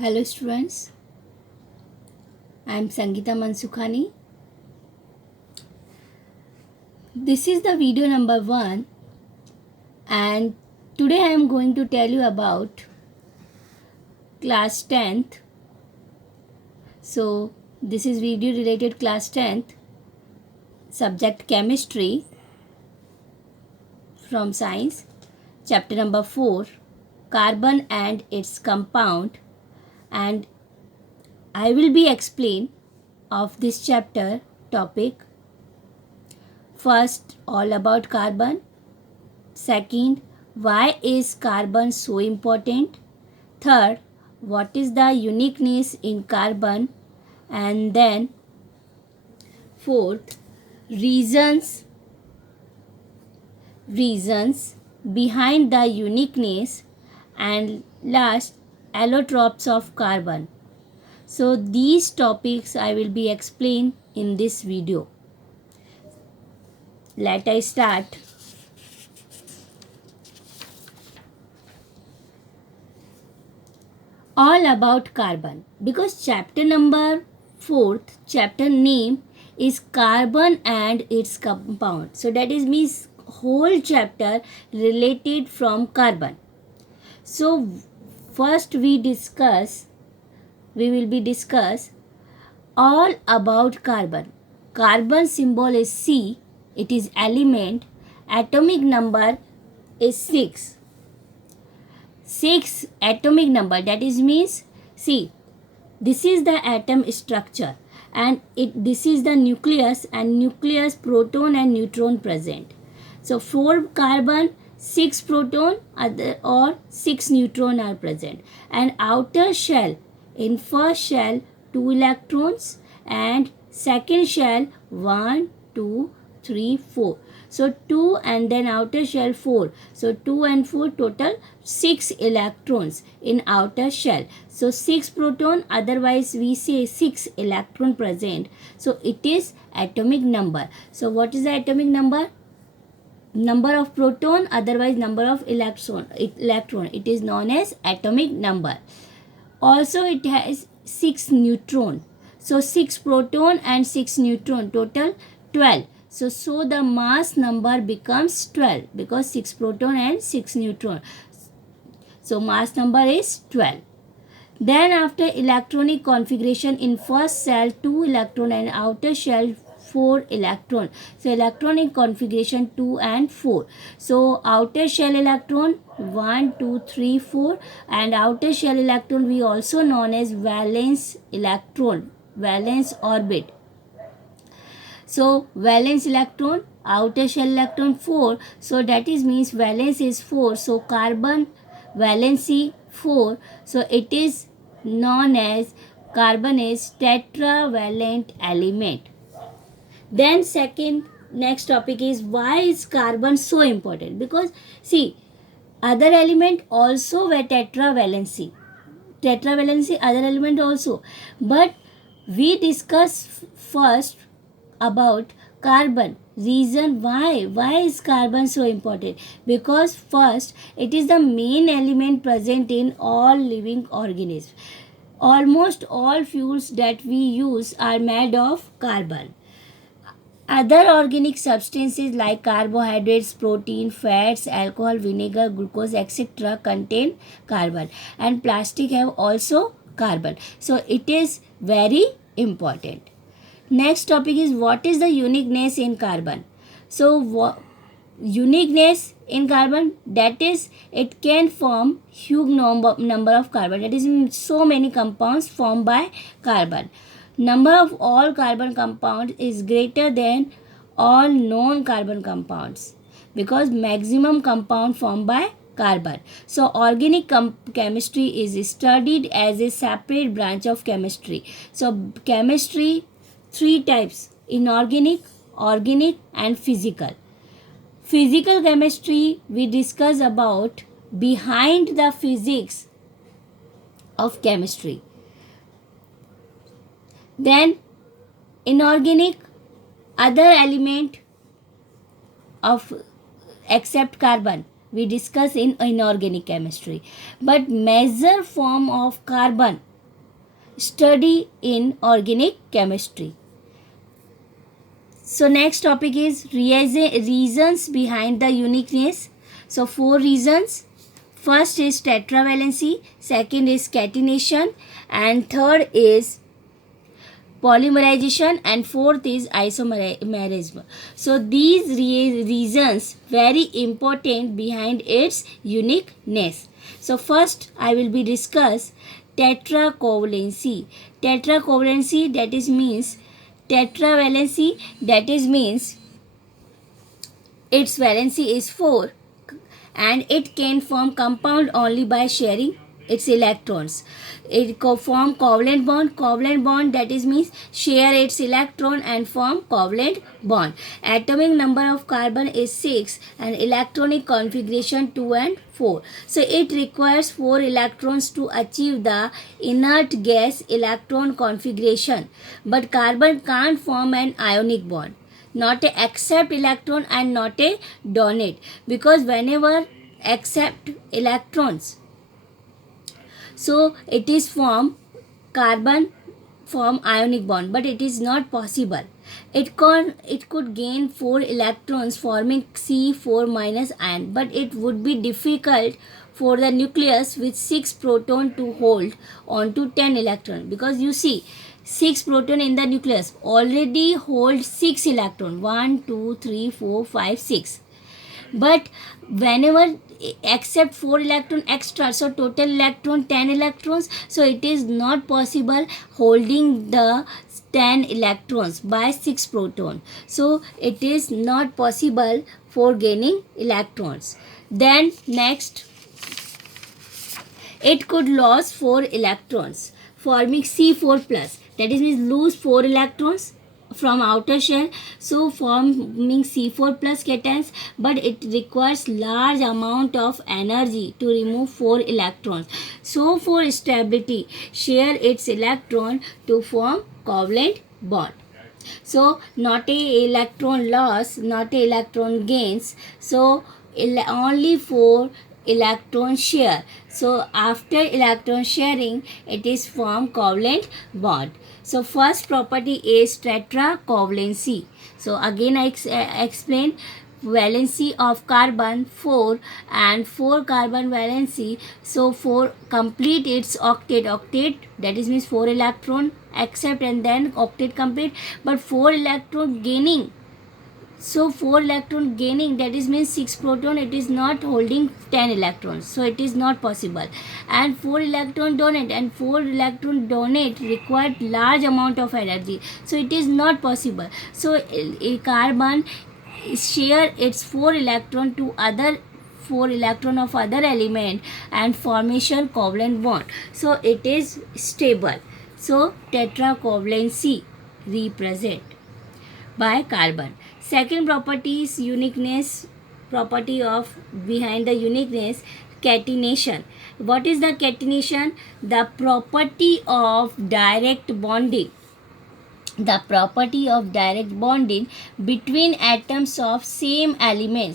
Hello students, I am Sangeeta Mansukhani. This is the video number 1 and today I am going to tell you about class 10th. So this is video related class 10th subject chemistry from science, chapter number 4, carbon and its compound, and I will be explain of this chapter topic. First, all about carbon. Second, why is carbon so important? Third, what is the uniqueness in carbon? And then fourth, reasons behind the uniqueness, and last, allotropes of carbon. So these topics I will be explained in this video. Let us start. All about carbon, because chapter number 4th, chapter name is carbon and its compound. So that is means whole chapter related from carbon. So first we will be discuss all about carbon. Carbon symbol is C. It is element. Atomic number is 6. 6 atomic number, that is means, see, this is the atom structure and this is the nucleus, and nucleus, proton and neutron present. So 4 carbon, 6 proton or 6 neutron are present, and outer shell, in first shell 2 electrons and second shell 1 2 3 4. So 2 and then outer shell 4. So 2 and 4 total 6 electrons in outer shell. So 6 proton, otherwise we say 6 electron present. So it is atomic number. So what is the atomic number? Number of proton, otherwise number of electron. It is known as atomic number. Also it has 6 neutron. So 6 proton and 6 neutron, total 12. So the mass number becomes 12 because 6 proton and 6 neutron. So mass number is 12. Then after electronic configuration, in first shell 2 electron and outer shell 4 electron. So electronic configuration 2 and 4. So outer shell electron 1 2 3 4, and outer shell electron we also known as valence electron, valence orbit. So valence electron, outer shell electron 4. So that is means valence is 4. So carbon valency 4. So it is known as carbon is tetravalent element. Then next topic is, why is carbon so important? Because see, other element also were tetravalency other element also, but we discuss first about carbon. Reason why is carbon so important? Because first, it is the main element present in all living organisms. Almost all fuels that we use are made of carbon. Other organic substances like carbohydrates, protein, fats, alcohol, vinegar, glucose, etc. contain carbon, and plastic have also carbon. So it is very important. Next topic is, what is the uniqueness in carbon? So uniqueness in carbon, that is, it can form huge number of carbon. That is, so many compounds formed by carbon. Number of all carbon compounds is greater than all known carbon compounds, because maximum compound formed by carbon. So organic chemistry is studied as a separate branch of chemistry. So chemistry 3 types: inorganic, organic and physical. Physical chemistry we discuss about behind the physics of chemistry. Then inorganic, other element of except carbon we discuss in inorganic chemistry. But major form of carbon study in organic chemistry. So next topic is reasons behind the uniqueness. So 4 reasons. First is tetravalency, second is catenation, and third is polymerization, and fourth is isomerism. So these reasons very important behind its uniqueness. So first I will be discuss tetracovalency. Tetracovalency, that is means tetravalency, that is means its valency is 4 and it can form compound only by sharing its electrons. It form covalent bond. Covalent bond, that is means share its electron and form covalent bond. Atomic number of carbon is 6 and electronic configuration 2 and 4. So it requires 4 electrons to achieve the inert gas electron configuration. But carbon can't form an ionic bond, not a accept electron and not a donate, because whenever accept electrons, so it is form carbon form ionic bond, but it is not possible. It could gain 4 electrons forming C4 minus ion, but it would be difficult for the nucleus with 6 proton to hold on to 10 electron, because you see 6 proton in the nucleus already hold 6 electron, 1 2 3 4 5 6, but whenever except 4 electron extra, so total electron 10 electrons, so it is not possible holding the 10 electrons by 6 proton, so it is not possible for gaining electrons. Then next, it could lose 4 electrons forming C4 plus, that is means lose 4 electrons from outer shell, so forming C4 plus cations, but it requires large amount of energy to remove 4 electrons. So for stability, share its electron to form covalent bond. So not a electron loss, not a electron gains, so only 4 electron share. So after electron sharing, it is form covalent bond. So first property is tetracovalency. So again I explain valency of carbon 4 and 4 carbon valency. So 4 complete its octet, that is means 4 electron accept and then octet complete, but 4 electron gaining. So 4 electron gaining, that is means 6 proton, it is not holding 10 electrons, so it is not possible. And 4 electron donate, and 4 electron donate required large amount of energy, so it is not possible. So a carbon share its 4 electron to other 4 electron of other element and formation covalent bond, so it is stable. So tetracovalency represent by carbon. Second property is uniqueness, property of behind the uniqueness, catenation. What is the catenation? The property of direct bonding. The property of direct bonding between atoms of same element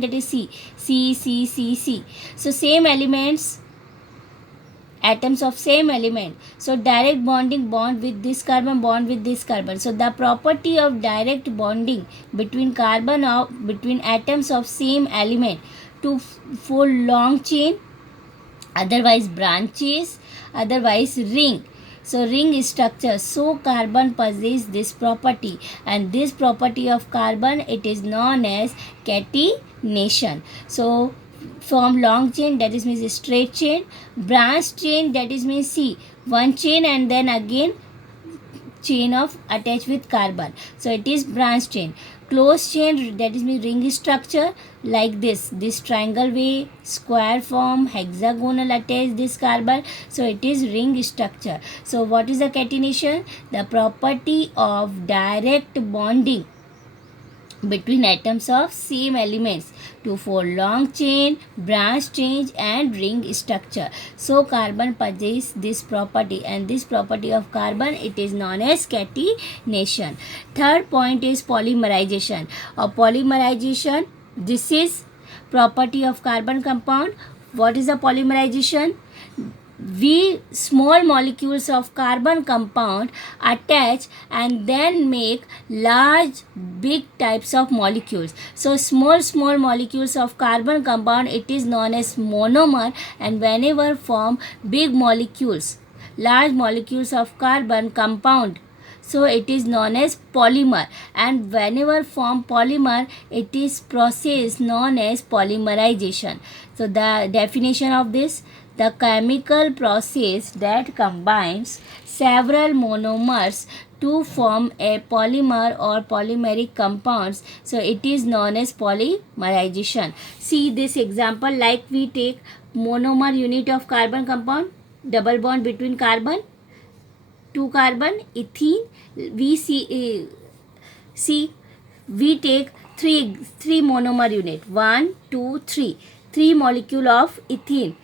that is C. So same elements, atoms of same element, so direct bonding, bond with this carbon, bond with this carbon. So the property of direct bonding between between atoms of same element to for long chain, otherwise branches, otherwise ring. So ring structure, so carbon possesses this property, and this property of carbon, it is known as catenation. So form long chain, that is means straight chain, branch chain, that is means C, one chain and then again chain of attached with carbon, so it is branch chain. Closed chain, that is means ring structure like this triangle way, square form, hexagonal attached this carbon, so it is ring structure. So what is the catenation? The property of direct bonding between atoms of same elements to form long chain, branch chain and ring structure. So carbon possesses this property, and this property of carbon, it is known as catenation. Third point is polymerization. Polymerization, this is property of carbon compound. What is the polymerization? we small molecules of carbon compound attach and then make large big types of molecules. So small molecules of carbon compound, it is known as monomer, and whenever form big molecules, large molecules of carbon compound, so it is known as polymer, and whenever form polymer, it is process known as polymerization. So the definition of this: the chemical process that combines several monomers to form a polymer or polymeric compounds, so it is known as polymerization. See this example, like we take monomer unit of carbon compound, double bond between carbon, 2 carbon, ethene. We see we take three monomer unit, 1 2 3, 3 molecule of ethene.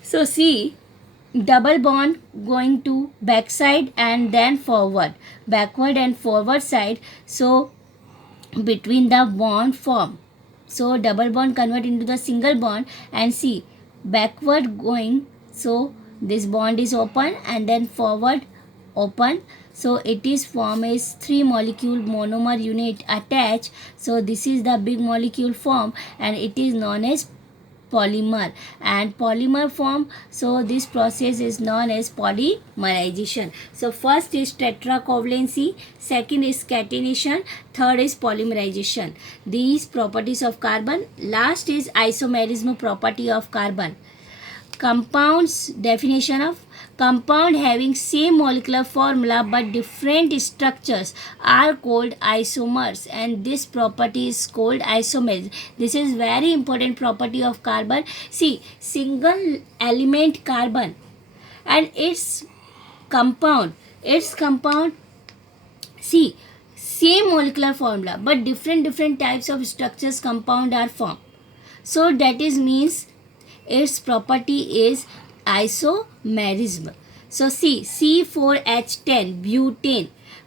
So see, double bond going to back side and then forward, backward and forward side. So between the bond form, so double bond convert into the single bond, and see backward going, so this bond is open and then forward open, so it is form as 3 molecule monomer unit attached. So this is the big molecule form and it is known as polymer, and polymer form, so this process is known as polymerization. So first is tetracovalency, second is catenation, third is polymerization. These properties of carbon. Last is isomerism property of carbon. Compounds, definition of compound having same molecular formula but different structures are called isomers, and this property is called isomerism. This is very important property of carbon. See, single element carbon and its compound, see, same molecular formula but different types of structures compound are formed. So that is means its property is isomerism. So see, C4H10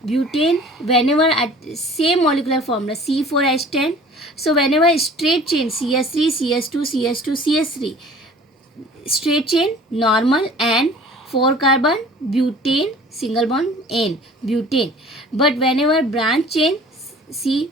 butane, whenever at same molecular formula C4H10, so whenever straight chain CS3 CS2 CS2 CS3, straight chain normal, and 4 carbon butane, single bond N, butane. But whenever branch chain C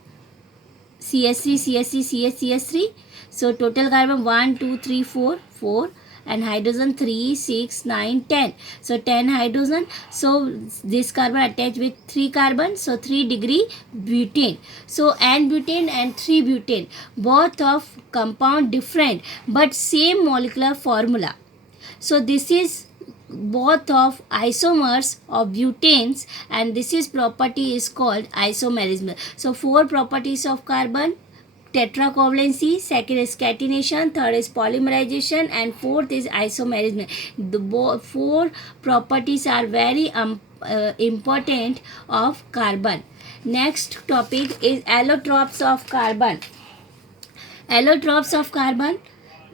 CS3 CS3 CS3, so total carbon 1 2 3 4 and hydrogen 3 6 9 10, so 10 hydrogen, so this carbon attached with 3 carbon, so 3 degree butane. So N-butane and 3-butane, both of compound different but same molecular formula. So this is both of isomers of butanes, and this is property is called isomerism. So 4 properties of carbon: tetracovalency, second is catenation, third is polymerization, and fourth is isomerism. The 4 properties are very important of carbon. Next topic is allotropes of carbon. Allotropes of carbon,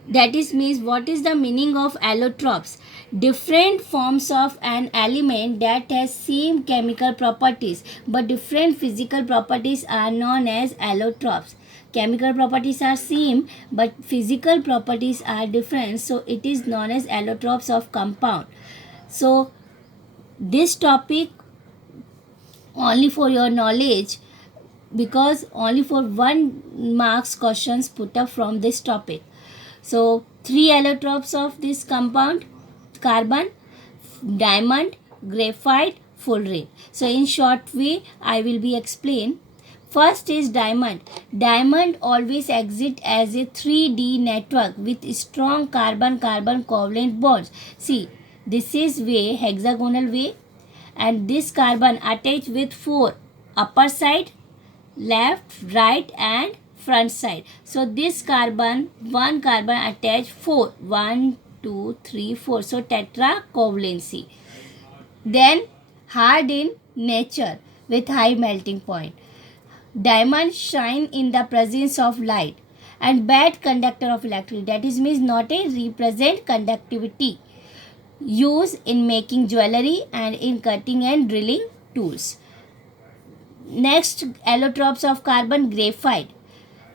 that is means what is the meaning of allotropes? Different forms of an element that has same chemical properties but different physical properties are known as allotropes. Chemical properties are same but physical properties are different, so it is known as allotropes of compound. So this topic only for your knowledge, because only for 1 marks questions put up from this topic. So 3 allotropes of this compound carbon: diamond, graphite, fullerene. So in short way I will be explain. First is diamond. Diamond always exist as a 3D network with strong carbon-carbon covalent bonds. See, this is way, hexagonal way, and this carbon attached with 4 upper side, left, right and front side. So this carbon, 1 carbon attached 4, 1 2 3 4, so tetracovalency. Then hard in nature with high melting point. Diamonds shine in the presence of light and bad conductor of electricity, that is means not a represent conductivity. Used in making jewelry and in cutting and drilling tools. Next, allotropes of carbon: graphite.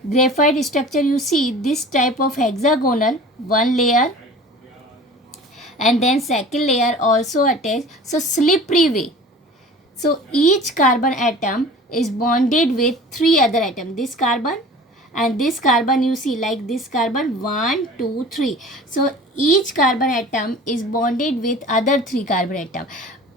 Graphite structure, you see this type of hexagonal, 1 layer, and then second layer also attached, so slippery way. So each carbon atom is bonded with 3 other atoms. This carbon and this carbon, you see, like this carbon 1, 2, 3. So each carbon atom is bonded with other 3 carbon atom.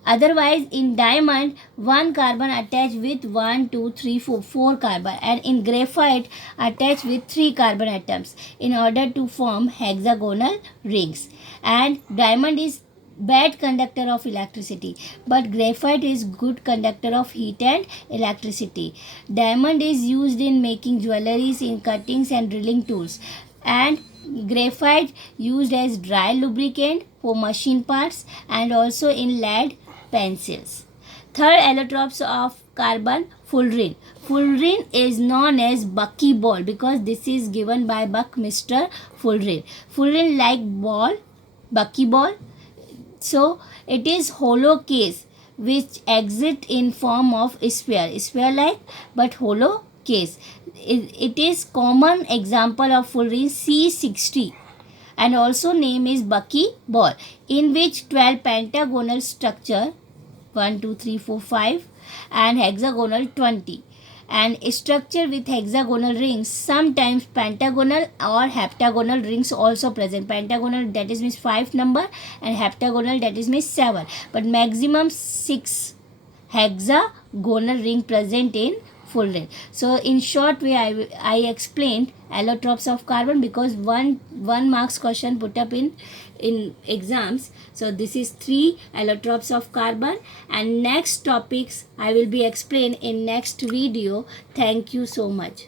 Otherwise, in diamond, 1 carbon attached with 1, 2, 3, 4 carbon, and in graphite attached with 3 carbon atoms in order to form hexagonal rings. And diamond is bad conductor of electricity, but graphite is good conductor of heat and electricity. Diamond is used in making jewelries, in cuttings and drilling tools, and graphite used as dry lubricant for machine parts and also in lead pencils. Third allotropes of carbon, fullerene. Fullerene is known as buckyball because this is given by Buckminster Fullerene. Fullerene like ball, buckyball. So it is hollow case which exit in form of sphere like but hollow case. It is common example of fullerene C60 and also name is buckyball, in which 12 pentagonal structure 1, 2, 3, 4, 5 and hexagonal 20, and structure with hexagonal rings, sometimes pentagonal or heptagonal rings also present. Pentagonal, that is means 5 number, and heptagonal, that is means 7, but maximum 6 hexagonal ring present in fullerene. So in short way I explained allotropes of carbon because one marks question put up in exams. So this is 3 allotropes of carbon, and next topics I will be explained in next video. Thank you so much.